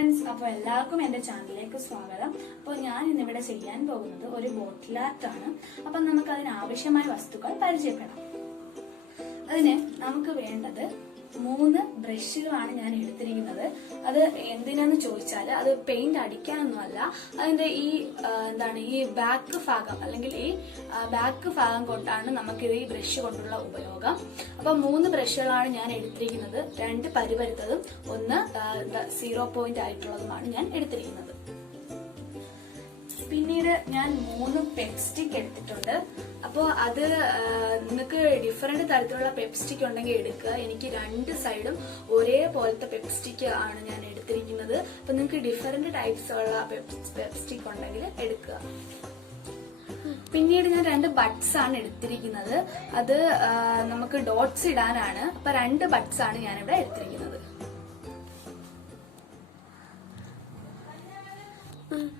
Friends, അപ്പോൾ എല്ലാവർക്കും എൻ്റെ ചാനലിലേക്ക് സ്വാഗതം. അപ്പോൾ ഞാൻ ഇന്നിവിടെ ചെയ്യാൻ പോകുന്നത് ഒരു ബോട്ടിൽ ആർട്ട് ആണ്. അപ്പം നമുക്ക് അതിനാവശ്യമായ വസ്തുക്കൾ പരിചയപ്പെടാം. അതിന് നമുക്ക് വേണ്ടത് 3 ബ്രഷുകളാണ് ഞാൻ എടുത്തിരിക്കുന്നത്. അത് എന്തിനാന്ന് ചോദിച്ചാൽ അത് പെയിന്റ് അടിക്കാനൊന്നുമല്ല, അതിന്റെ ഈ ബാക്ക് ഭാഗം അല്ലെങ്കിൽ ഈ ബാക്ക് ഭാഗം കൊണ്ടാണ് നമുക്കിത് ഈ ബ്രഷ് കൊണ്ടുള്ള ഉപയോഗം. അപ്പൊ 3 ബ്രഷുകളാണ് ഞാൻ എടുത്തിരിക്കുന്നത്. 2 പരിവരുത്തതും 1 0 പോയിന്റ് ആയിട്ടുള്ളതുമാണ് ഞാൻ എടുത്തിരിക്കുന്നത്. പിന്നീട് ഞാൻ 3 പെപ്സ്റ്റിക് എടുത്തിട്ടുണ്ട്. അപ്പോൾ അത് നിങ്ങൾക്ക് ഡിഫറെന്റ് തരത്തിലുള്ള പെപ്സ്റ്റിക് ഉണ്ടെങ്കിൽ എടുക്കുക. എനിക്ക് 2 സൈഡും ഒരേപോലത്തെ പെപ്സ്റ്റിക് ആണ് ഞാൻ എടുത്തിരിക്കുന്നത്. അപ്പൊ നിങ്ങൾക്ക് ഡിഫറെന്റ് ടൈപ്സ് ഉള്ള പെപ്സ്റ്റിക് ഉണ്ടെങ്കിൽ എടുക്കുക. പിന്നീട് ഞാൻ 2 ബഡ്സ് ആണ് എടുത്തിരിക്കുന്നത്. അത് നമുക്ക് ഡോട്ട്സ് ഇടാനാണ്. അപ്പൊ 2 ബഡ്സ് ആണ് ഞാനിവിടെ എടുത്തിരിക്കുന്നത്.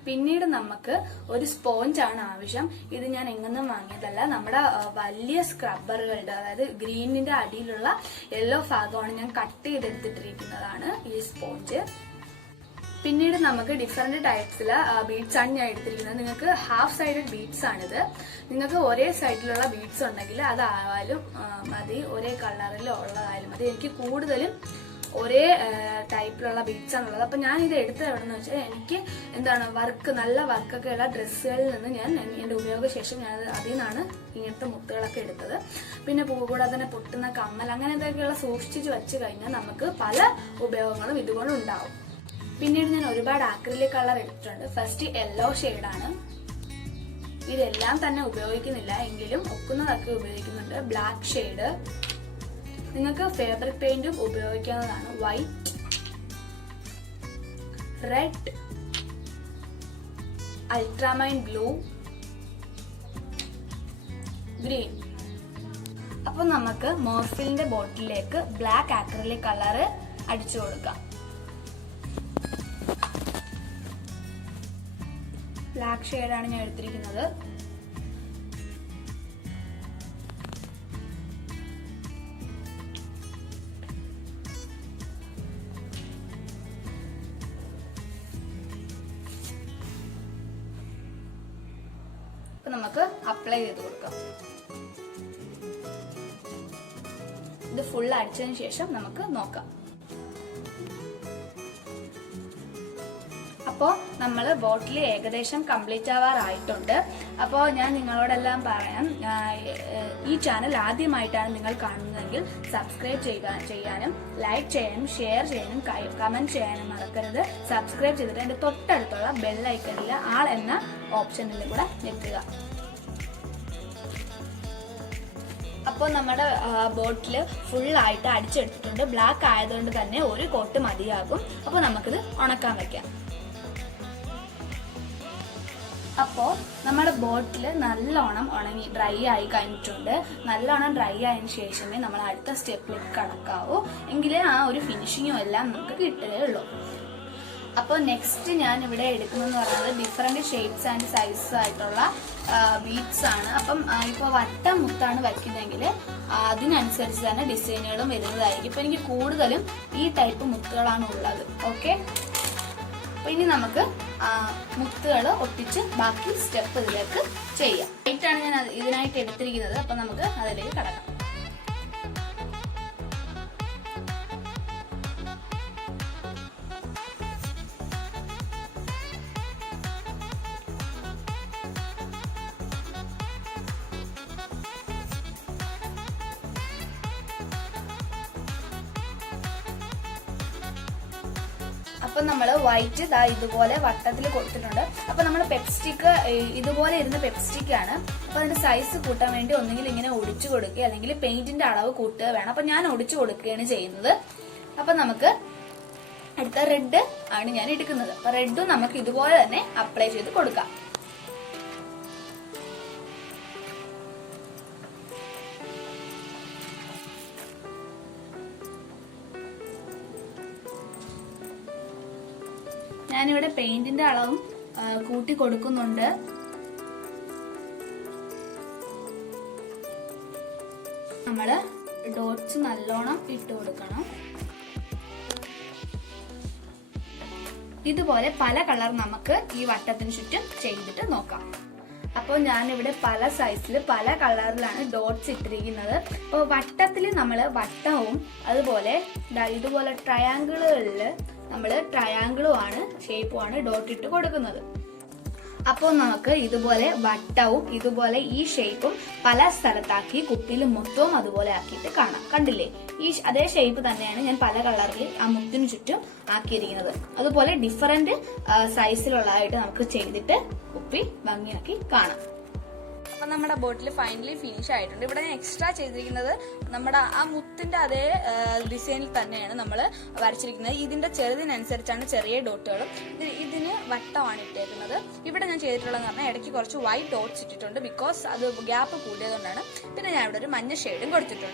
പിന്നീട് നമുക്ക് ഒരു സ്പോഞ്ച് ആണ് ആവശ്യം. ഇത് ഞാൻ എങ്ങും വാങ്ങിയതല്ല, നമ്മുടെ വലിയ സ്ക്രബ്ബറുകളുടെ, അതായത് ഗ്രീനിന്റെ അടിയിലുള്ള യെല്ലോ ഭാഗമാണ് ഞാൻ കട്ട് ചെയ്തെടുത്തിട്ടിരിക്കുന്നതാണ് ഈ സ്പോഞ്ച്. പിന്നീട് നമുക്ക് ഡിഫറെന്റ് ടൈപ്സിലെ ബീഡ്സ് ആണ് ഞാൻ എടുത്തിരിക്കുന്നത്. നിങ്ങൾക്ക് ഹാഫ് സൈഡഡ് ബീഡ്സ് ആണിത്. നിങ്ങൾക്ക് ഒരേ സൈഡിലുള്ള ബീഡ്സ് ഉണ്ടെങ്കിൽ അതായാലും മതി, ഒരേ കളറിലോ ഉള്ളതായാലും മതി. എനിക്ക് കൂടുതലും ഒരേ ടൈപ്പിലുള്ള ബീഡ്സ് ആണുള്ളത്. അപ്പൊ ഞാൻ ഇത് എടുത്തത് എവിടെന്ന് വെച്ചാൽ എനിക്ക് നല്ല വർക്കൊക്കെ ഉള്ള ഡ്രസ്സുകളിൽ നിന്ന് ഞാൻ എന്റെ ഉപയോഗശേഷം ഞാൻ അതിൽ നിന്നാണ് ഇങ്ങനത്തെ മുത്തുകളൊക്കെ എടുത്തത്. പിന്നെ കൂടാതെ തന്നെ പൊട്ടുന്ന കമ്മൽ, അങ്ങനെ എന്തൊക്കെയുള്ള സൂക്ഷിച്ച് വെച്ച് കഴിഞ്ഞാൽ നമുക്ക് പല ഉപയോഗങ്ങളും ഇതുകൊണ്ട് ഉണ്ടാവും. പിന്നീട് ഞാൻ ഒരുപാട് ആക്രിലിക് കളർ എടുത്തിട്ടുണ്ട്. ഫസ്റ്റ് യെല്ലോ ഷെയ്ഡാണ്. ഇതെല്ലാം തന്നെ ഉപയോഗിക്കുന്നില്ല, എങ്കിലും ഒക്കുന്നതൊക്കെ ഉപയോഗിക്കുന്നുണ്ട്. ബ്ലാക്ക് ഷെയ്ഡ്, നിങ്ങൾക്ക് ഫാബ്രിക് പെയിന്റും ഉപയോഗിക്കാവുന്നതാണ്. White, red, ultramarine blue, green. അപ്പൊ നമുക്ക് മോർഫിലിന്റെ ബോട്ടിലേക്ക് ബ്ലാക്ക് ആക്രിലിക് കളർ അടിച്ചു കൊടുക്കാം. ബ്ലാക്ക് ഷെയ്ഡാണ് ഞാൻ എടുത്തിരിക്കുന്നത്. നമുക്ക് അപ്ലൈ ചെയ്ത് കൊടുക്കാം. ഇത് ഫുൾ അടിച്ചതിന് ശേഷം നമുക്ക് നോക്കാം. അപ്പോൾ നമ്മൾ ബോട്ടിൽ ഏകദേശം കംപ്ലീറ്റ് ആവാറായിട്ടുണ്ട്. അപ്പോൾ ഞാൻ നിങ്ങളോടെല്ലാം പറയാം, ഈ ചാനൽ ആദ്യമായിട്ടാണ് നിങ്ങൾ കാണുന്നതെങ്കിൽ സബ്സ്ക്രൈബ് ചെയ്യാനും ലൈക്ക് ചെയ്യാനും ഷെയർ ചെയ്യാനും കമന്റ് ചെയ്യാനും മറക്കരുത്. സബ്സ്ക്രൈബ് ചെയ്തിട്ട് അതിന്റെ തൊട്ടടുത്തുള്ള ബെല്ലൈക്കണിൽ ആൾ എന്ന ഓപ്ഷനിൽ കൂടെ ഞെക്കുക. അപ്പോൾ നമ്മുടെ ബോട്ടിൽ ഫുള്ളായിട്ട് അടിച്ചെടുത്തിട്ടുണ്ട്. ബ്ലാക്ക് ആയതുകൊണ്ട് തന്നെ ഒരു കോട്ട് മതിയാകും. അപ്പോൾ നമുക്കിത് ഉണക്കാൻ വെക്കാം. അപ്പോൾ നമ്മുടെ ബോട്ടിൽ നല്ലോണം ഉണങ്ങി ഡ്രൈ ആയി കഴിഞ്ഞിട്ടുണ്ട്. നല്ലോണം ഡ്രൈ ആയതിനു ശേഷമേ നമ്മൾ അടുത്ത സ്റ്റെപ്പിലേക്ക് കടക്കാവൂ. എങ്കിലേ ആ ഒരു ഫിനിഷിങ്ങും എല്ലാം നമുക്ക് കിട്ടുകയുള്ളൂ. അപ്പോൾ നെക്സ്റ്റ് ഞാൻ ഇവിടെ എടുക്കുന്നതെന്ന് പറയുന്നത് ഡിഫറെന്റ് ഷേപ്സ് ആൻഡ് സൈസസ് ആയിട്ടുള്ള ബീഡ്സ് ആണ്. അപ്പം ഇപ്പോൾ വട്ടം മുത്താണ് വയ്ക്കുന്നതെങ്കിൽ അതിനനുസരിച്ച് തന്നെ ഡിസൈനുകളും വരുന്നതായിരിക്കും. ഇപ്പൊ എനിക്ക് കൂടുതലും ഈ ടൈപ്പ് മുത്തുകളാണ് ഉള്ളത്. ഓക്കെ, അപ്പൊ ഇനി നമുക്ക് മുത്തുകൾ ഒട്ടിച്ച് ബാക്കി സ്റ്റെപ്പ് ഇതിലേക്ക് ചെയ്യാം. ലൈറ്റാണ് ഞാൻ ഇതിനായിട്ട് എടുത്തിരിക്കുന്നത്. അപ്പൊ നമുക്ക് അതിലേക്ക് കടക്കാം. അപ്പൊ നമ്മൾ വൈറ്റ് ഇതുപോലെ വട്ടത്തിൽ കൊടുത്തിട്ടുണ്ട്. അപ്പൊ നമ്മൾ പെപ്സ്റ്റിക് ഇതുപോലെ ഇരുന്ന പെപ്സ്റ്റിക് ആണ്. അപ്പൊ അതിന്റെ സൈസ് കൂട്ടാൻ വേണ്ടി ഒന്നുകിൽ ഇങ്ങനെ ഒടിച്ചു കൊടുക്കുക, അല്ലെങ്കിൽ പെയിന്റിന്റെ അളവ് കൂട്ടുക വേണം. അപ്പൊ ഞാൻ ഒടിച്ചു കൊടുക്കുകയാണ് ചെയ്യുന്നത്. അപ്പൊ നമുക്ക് അടുത്ത റെഡ് ആണ് ഞാൻ എടുക്കുന്നത്. അപ്പൊ റെഡും നമുക്ക് ഇതുപോലെ തന്നെ അപ്ലൈ ചെയ്ത് കൊടുക്കാം. ഞാനിവിടെ പെയിന്റിന്റെ അളവും കൂട്ടി കൊടുക്കുന്നുണ്ട്. നമ്മള് ഡോട്ട്സ് നല്ലോണം ഇട്ട് കൊടുക്കണം. ഇതുപോലെ പല കളർ നമുക്ക് ഈ വട്ടത്തിന് ചുറ്റും ചെയ്തിട്ട് നോക്കാം. അപ്പോൾ ഞാനിവിടെ പല സൈസിൽ പല കളറിലാണ് ഡോട്ട്സ് ഇട്ടിരിക്കുന്നത്. അപ്പോൾ വട്ടത്തിൽ നമ്മൾ വട്ടവും അതുപോലെ ഇതുപോലെ ട്രയാങ്കിളുകളിൽ നമ്മൾ ട്രയാങ്കിളുമാണ് ഷേപ്പുമാണ് ഡോട്ട് ഇട്ട് കൊടുക്കുന്നത്. അപ്പോൾ നമുക്ക് ഇതുപോലെ വട്ടവും ഇതുപോലെ ഈ ഷേപ്പും പല സ്ഥലത്താക്കി കുപ്പിയിൽ മൊത്തവും അതുപോലെ ആക്കിയിട്ട് കാണാം. കണ്ടില്ലേ, ഈ അതേ ഷേപ്പ് തന്നെയാണ് ഞാൻ പല കളറിൽ ആ മുത്തിനു ചുറ്റും ആക്കിയിരിക്കുന്നത്. അതുപോലെ ഡിഫറെന്റ് സൈസിലുള്ളതായിട്ട് നമുക്ക് ചെയ്തിട്ട് കുപ്പി ഭംഗിയാക്കി കാണാം. അപ്പൊ നമ്മുടെ ബോട്ടിൽ ഫൈനലി ഫിനിഷ് ആയിട്ടുണ്ട്. ഇവിടെ ഞാൻ എക്സ്ട്രാ ചെയ്തിരിക്കുന്നത് നമ്മുടെ ആ മുത്തിന്റെ അതേ ഡിസൈനിൽ തന്നെയാണ് നമ്മൾ വരച്ചിരിക്കുന്നത്. ഇതിന്റെ ചെറുതിനനുസരിച്ചാണ് ചെറിയ ഡോട്ടുകളും. ഇതിന് വട്ടമാണ് ഇട്ടേക്കുന്നത്. ഇവിടെ ഞാൻ ചെയ്തിട്ടുള്ളതെന്ന് പറഞ്ഞാൽ ഇടയ്ക്ക് കുറച്ച് വൈറ്റ് ഡോട്ട്സ് ഇട്ടിട്ടുണ്ട്, ബിക്കോസ് അത് ഗ്യാപ്പ് കൂടിയതുകൊണ്ടാണ്. പിന്നെ ഞാൻ ഇവിടെ ഒരു മഞ്ഞ ഷെയ്ഡും കൊടുത്തിട്ടുണ്ട്.